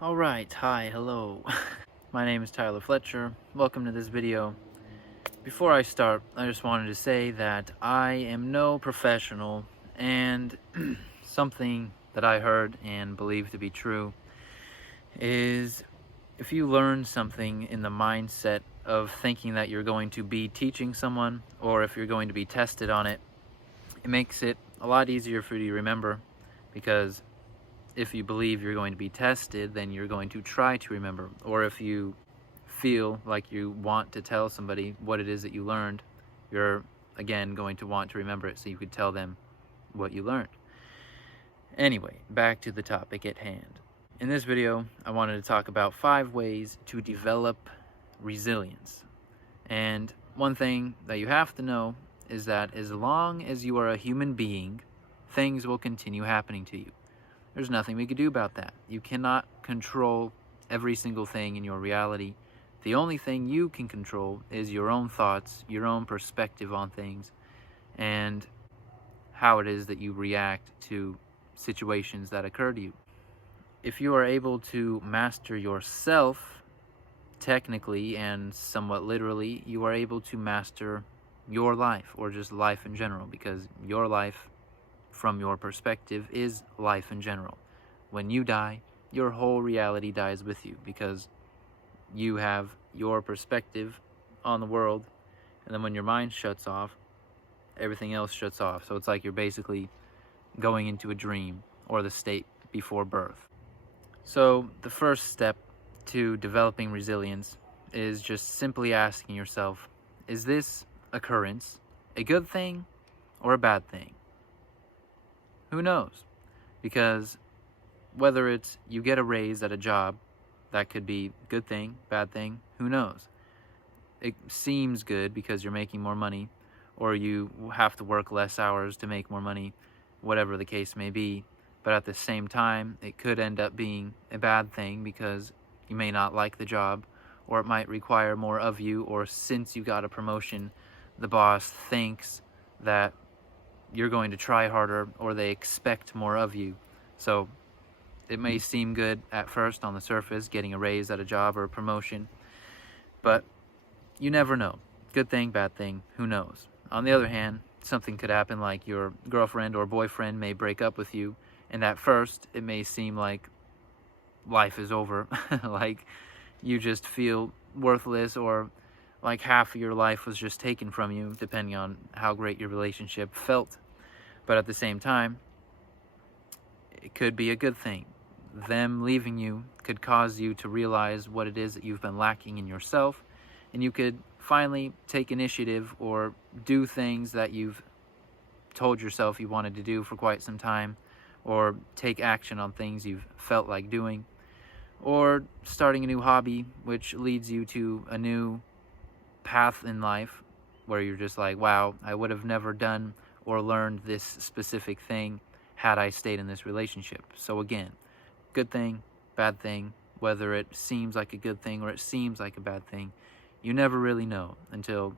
Alright, hi, hello. My name is Tyler Fletcher. Welcome to this video. Before I start, I just wanted to say that I am no professional, and something that I heard and believe to be true is if you learn something in the mindset of thinking that you're going to be teaching someone, or if you're going to be tested on it, it makes it a lot easier for you to remember, because if you believe you're going to be tested, then you're going to try to remember. Or if you feel like you want to tell somebody what it is that you learned, you're again going to want to remember it so you could tell them what you learned. Anyway, back to the topic at hand. In this video, I wanted to talk about 5 ways to develop resilience. And one thing that you have to know is that as long as you are a human being, things will continue happening to you. There's nothing we can do about that. You cannot control every single thing in your reality. The only thing you can control is your own thoughts, your own perspective on things, and how it is that you react to situations that occur to you. If you are able to master yourself, technically and somewhat literally, you are able to master your life, or just life in general, because your life, from your perspective, is life in general. When you die, your whole reality dies with you, because you have your perspective on the world, and then when your mind shuts off, everything else shuts off. So it's like you're basically going into a dream, or the state before birth. So the first step to developing resilience is just simply asking yourself, is this occurrence a good thing or a bad thing? Who knows? Because whether it's you get a raise at a job, that could be good thing, bad thing, who knows? It seems good because you're making more money, or you have to work less hours to make more money, whatever the case may be. But at the same time, it could end up being a bad thing because you may not like the job, or it might require more of you, or since you got a promotion, the boss thinks that you're going to try harder, or they expect more of you. So it may seem good at first on the surface, getting a raise at a job or a promotion, but you never know. Good thing, bad thing, who knows? On the other hand, something could happen, like your girlfriend or boyfriend may break up with you, and at first it may seem like life is over, like you just feel worthless, or like half of your life was just taken from you, depending on how great your relationship felt. But at the same time, it could be a good thing. Them leaving you could cause you to realize what it is that you've been lacking in yourself, and you could finally take initiative or do things that you've told yourself you wanted to do for quite some time, or take action on things you've felt like doing, or starting a new hobby which leads you to a new path in life where you're just like, wow, I would have never done or learned this specific thing had I stayed in this relationship. So again, good thing, bad thing, whether it seems like a good thing or it seems like a bad thing, you never really know until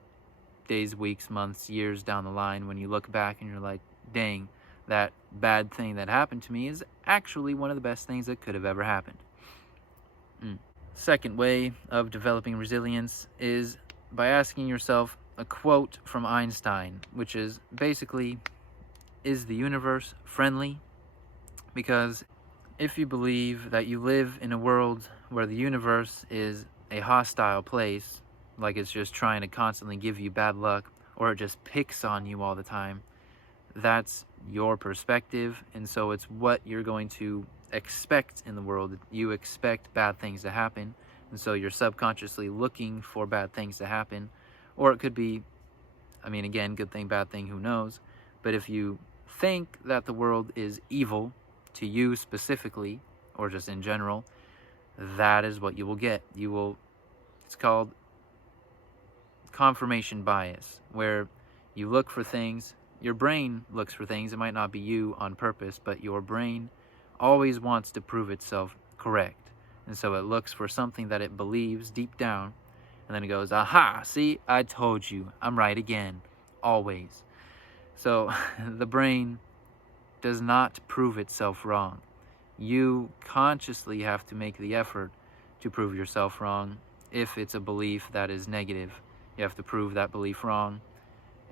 days, weeks, months, years down the line, when you look back and you're like, dang, that bad thing that happened to me is actually one of the best things that could have ever happened. Second way of developing resilience is by asking yourself a quote from Einstein, which is basically, is the universe friendly? Because if you believe that you live in a world where the universe is a hostile place, like it's just trying to constantly give you bad luck, or it just picks on you all the time, that's your perspective, and so it's what you're going to expect in the world. You expect bad things to happen, and so you're subconsciously looking for bad things to happen. Or it could be, again, good thing, bad thing, who knows? But if you think that the world is evil to you specifically, or just in general, that is what you will get. It's called confirmation bias, where you look for things, your brain looks for things, it might not be you on purpose, but your brain always wants to prove itself correct. And so it looks for something that it believes deep down, and then it goes, aha, see, I told you, I'm right again, always. So the brain does not prove itself wrong. You consciously have to make the effort to prove yourself wrong. If it's a belief that is negative, you have to prove that belief wrong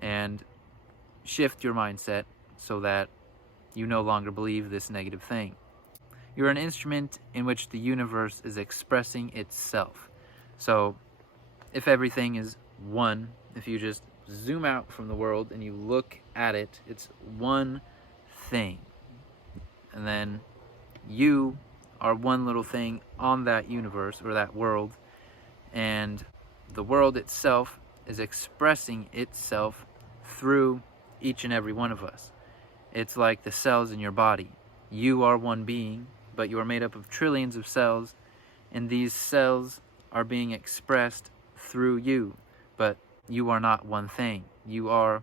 and shift your mindset so that you no longer believe this negative thing. You're an instrument in which the universe is expressing itself. So if everything is one, if you just zoom out from the world and you look at it, it's one thing. And then you are one little thing on that universe or that world, and the world itself is expressing itself through each and every one of us. It's like the cells in your body. You are one being, but you are made up of trillions of cells, and these cells are being expressed through you, but you are not one thing. You are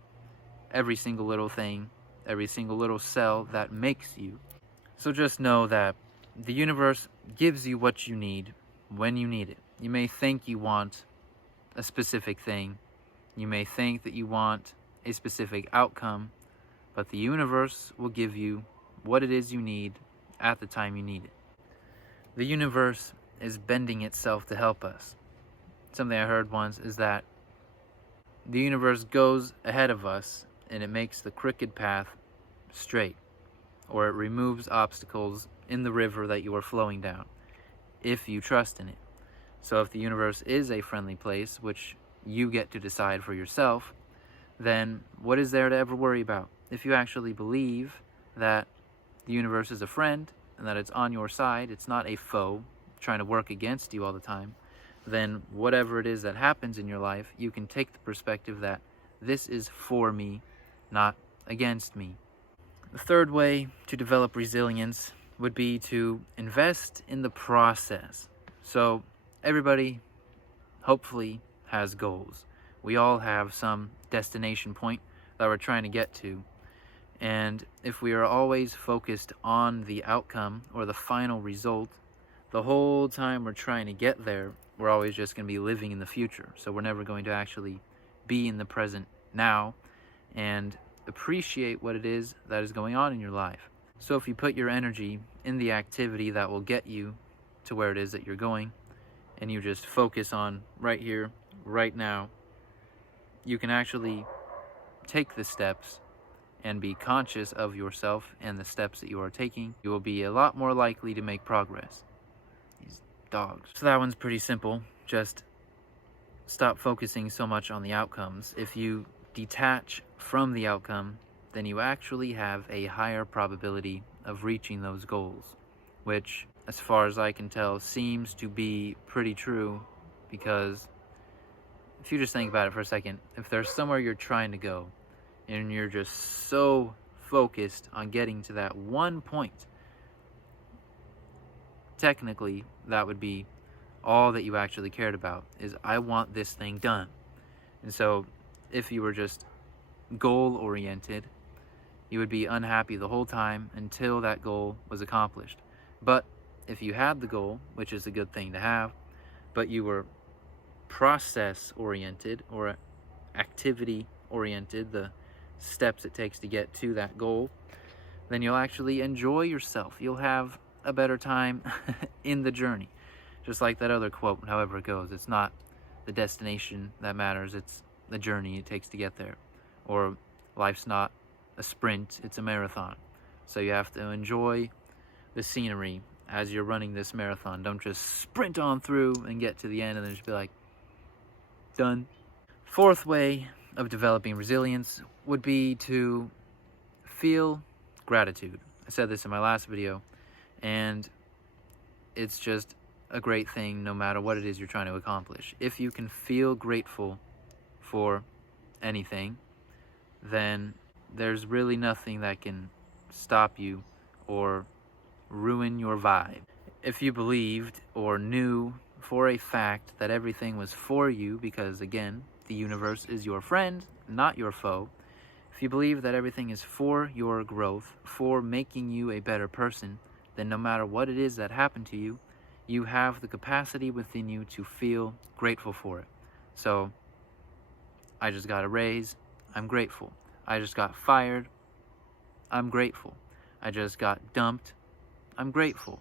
every single little thing, every single little cell that makes you. So just know that the universe gives you what you need when you need it. You may think you want a specific thing. You may think that you want a specific outcome, but the universe will give you what it is you need at the time you need it. The universe is bending itself to help us. Something I heard once is that the universe goes ahead of us and it makes the crooked path straight, or it removes obstacles in the river that you are flowing down, if you trust in it. So if the universe is a friendly place, which you get to decide for yourself, then what is there to ever worry about? If you actually believe that the universe is a friend and that it's on your side, it's not a foe trying to work against you all the time, then whatever it is that happens in your life, you can take the perspective that this is for me, not against me. The third way to develop resilience would be to invest in the process. So everybody hopefully has goals. We all have some destination point that we're trying to get to. And if we are always focused on the outcome or the final result, the whole time we're trying to get there, we're always just going to be living in the future. So we're never going to actually be in the present now and appreciate what it is that is going on in your life. So if you put your energy in the activity that will get you to where it is that you're going, and you just focus on right here, right now, you can actually take the steps and be conscious of yourself and the steps that you are taking. You will be a lot more likely to make progress. These dogs. So that one's pretty simple. Just stop focusing so much on the outcomes. If you detach from the outcome, then you actually have a higher probability of reaching those goals, which, as far as I can tell, seems to be pretty true, because if you just think about it for a second, if there's somewhere you're trying to go and you're just so focused on getting to that one point, technically that would be all that you actually cared about, is I want this thing done. And so if you were just goal oriented, you would be unhappy the whole time until that goal was accomplished. But if you had the goal, which is a good thing to have, but you were process oriented or activity oriented, the steps it takes to get to that goal, then you'll actually enjoy yourself. You'll have a better time in the journey. Just like that other quote, however it goes, it's not the destination that matters, it's the journey it takes to get there. Or life's not a sprint, it's a marathon. So you have to enjoy the scenery as you're running this marathon. Don't just sprint on through and get to the end and then just be like, done. Fourth way of developing resilience would be to feel gratitude. I said this in my last video, and it's just a great thing no matter what it is you're trying to accomplish. If you can feel grateful for anything, then there's really nothing that can stop you or ruin your vibe. If you believed or knew for a fact that everything was for you, because again, the universe is your friend, not your foe. If you believe that everything is for your growth, for making you a better person, then no matter what it is that happened to you, you have the capacity within you to feel grateful for it. So, I just got a raise, I'm grateful. I just got fired, I'm grateful. I just got dumped, I'm grateful.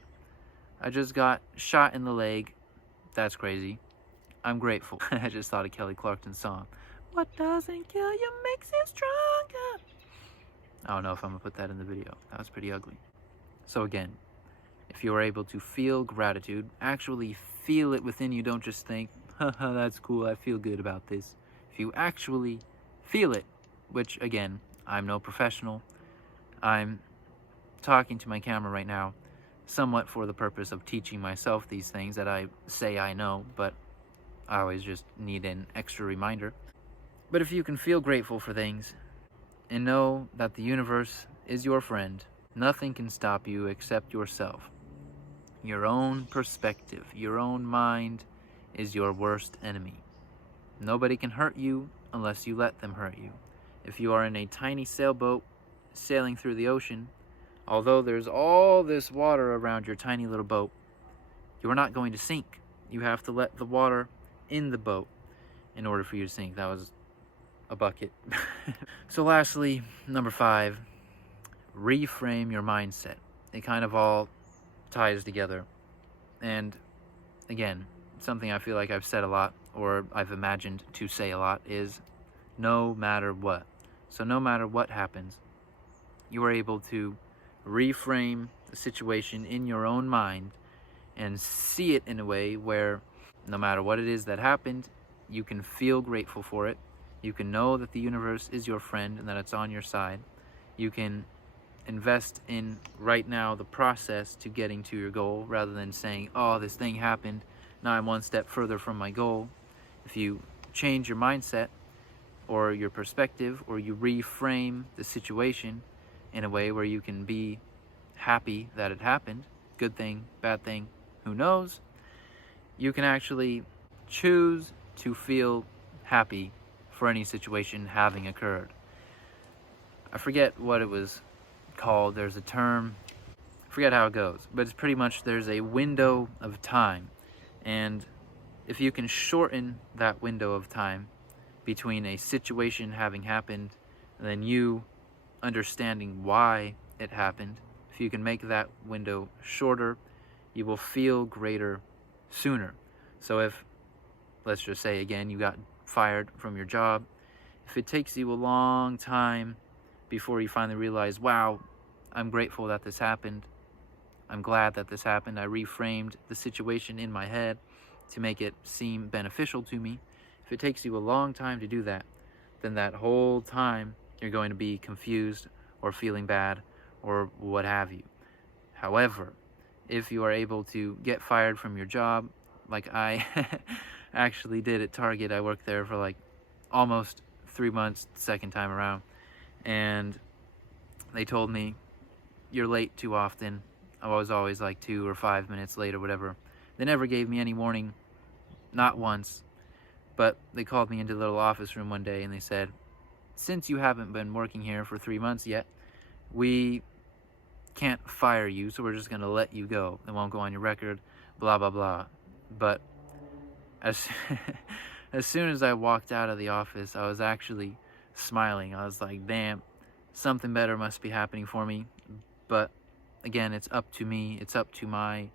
I just got shot in the leg. That's crazy. I'm grateful. I just thought of Kelly Clarkson's song. What doesn't kill you makes you stronger. I don't know if I'm gonna put that in the video. That was pretty ugly. So again, if you are able to feel gratitude, actually feel it within you, don't just think, haha, that's cool, I feel good about this. If you actually feel it, which again, I'm no professional, I'm talking to my camera right now somewhat for the purpose of teaching myself these things that I say I know, but I always just need an extra reminder. But if you can feel grateful for things and know that the universe is your friend, nothing can stop you except yourself. Your own perspective, your own mind is your worst enemy. Nobody can hurt you unless you let them hurt you. If you are in a tiny sailboat sailing through the ocean, although there's all this water around your tiny little boat, you're not going to sink. You have to let the water in the boat in order for you to sink. That was a bucket. So lastly, number 5, reframe your mindset. It kind of all ties together. And again, something I feel like I've said a lot, or I've imagined to say a lot, is no matter what. So no matter what happens, you are able to reframe the situation in your own mind and see it in a way where no matter what it is that happened, you can feel grateful for it. You can know that the universe is your friend and that it's on your side. You can invest in right now the process to getting to your goal rather than saying, oh, this thing happened, now I'm one step further from my goal. If you change your mindset or your perspective, or you reframe the situation in a way where you can be happy that it happened, good thing, bad thing, who knows, you can actually choose to feel happy for any situation having occurred. I forget what it was called. There's a term, I forget how it goes, but it's pretty much there's a window of time, and if you can shorten that window of time between a situation having happened and then you understanding why it happened, if you can make that window shorter, you will feel greater sooner. So if, let's just say again, you got fired from your job, if it takes you a long time before you finally realize, wow, I'm grateful that this happened, I'm glad that this happened, I reframed the situation in my head to make it seem beneficial to me. If it takes you a long time to do that, then that whole time you're going to be confused or feeling bad or what have you. However, if you are able to get fired from your job, like I actually did at Target, I worked there for like almost 3 months the second time around, and they told me, you're late too often. I was always like 2 or 5 minutes late or whatever. They never gave me any warning, not once, but they called me into the little office room one day and they said, since you haven't been working here for 3 months yet, we can't fire you, so we're just going to let you go. It won't go on your record, blah, blah, blah. But as, as soon as I walked out of the office, I was actually smiling. I was like, damn, something better must be happening for me. But again, it's up to me. It's up to my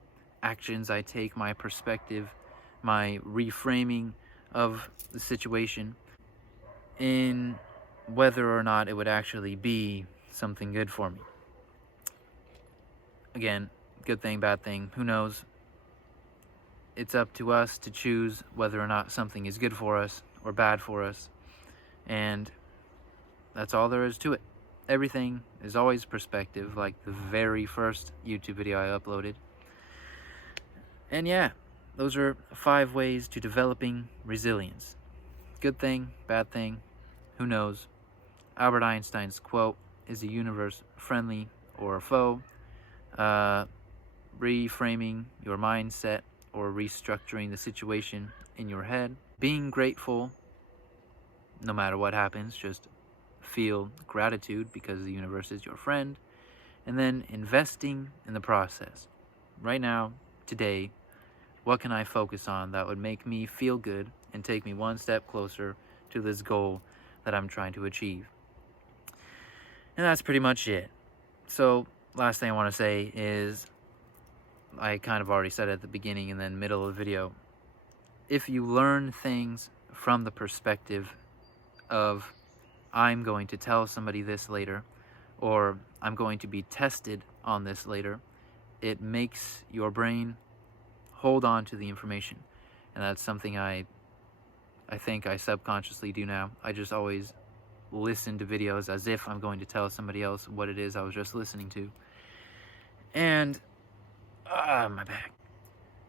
actions I take, my perspective, my reframing of the situation, in whether or not it would actually be something good for me. Again, good thing, bad thing, who knows? It's up to us to choose whether or not something is good for us or bad for us. And that's all there is to it. Everything is always perspective, like the very first YouTube video I uploaded. And yeah, those are 5 ways to developing resilience. Good thing, bad thing, who knows? Albert Einstein's quote, is the universe friendly or a foe? Reframing your mindset or restructuring the situation in your head. Being grateful, no matter what happens, just feel gratitude because the universe is your friend. And then investing in the process. Right now, today, what can I focus on that would make me feel good and take me one step closer to this goal that I'm trying to achieve? And that's pretty much it. So, last thing I want to say is, I kind of already said at the beginning and then middle of the video, if you learn things from the perspective of I'm going to tell somebody this later, or I'm going to be tested on this later, it makes your brain hold on to the information. And that's something I think I subconsciously do now. I just always listen to videos as if I'm going to tell somebody else what it is I was just listening to. And my back.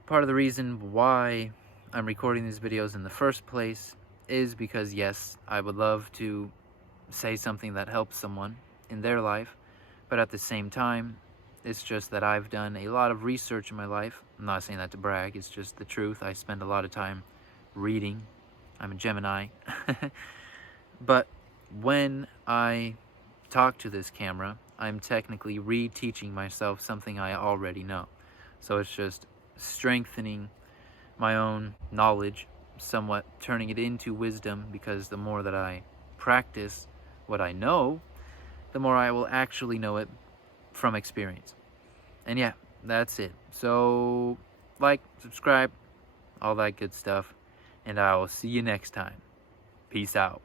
Part of the reason why I'm recording these videos in the first place is because, yes, I would love to say something that helps someone in their life, but at the same time, it's just that I've done a lot of research in my life. I'm not saying that to brag, it's just the truth. I spend a lot of time reading. I'm a Gemini. But when I talk to this camera, I'm technically reteaching myself something I already know. So it's just strengthening my own knowledge, somewhat turning it into wisdom, because the more that I practice what I know, the more I will actually know it from experience. And yeah, that's it. So like, subscribe, all that good stuff, and I will see you next time. Peace out.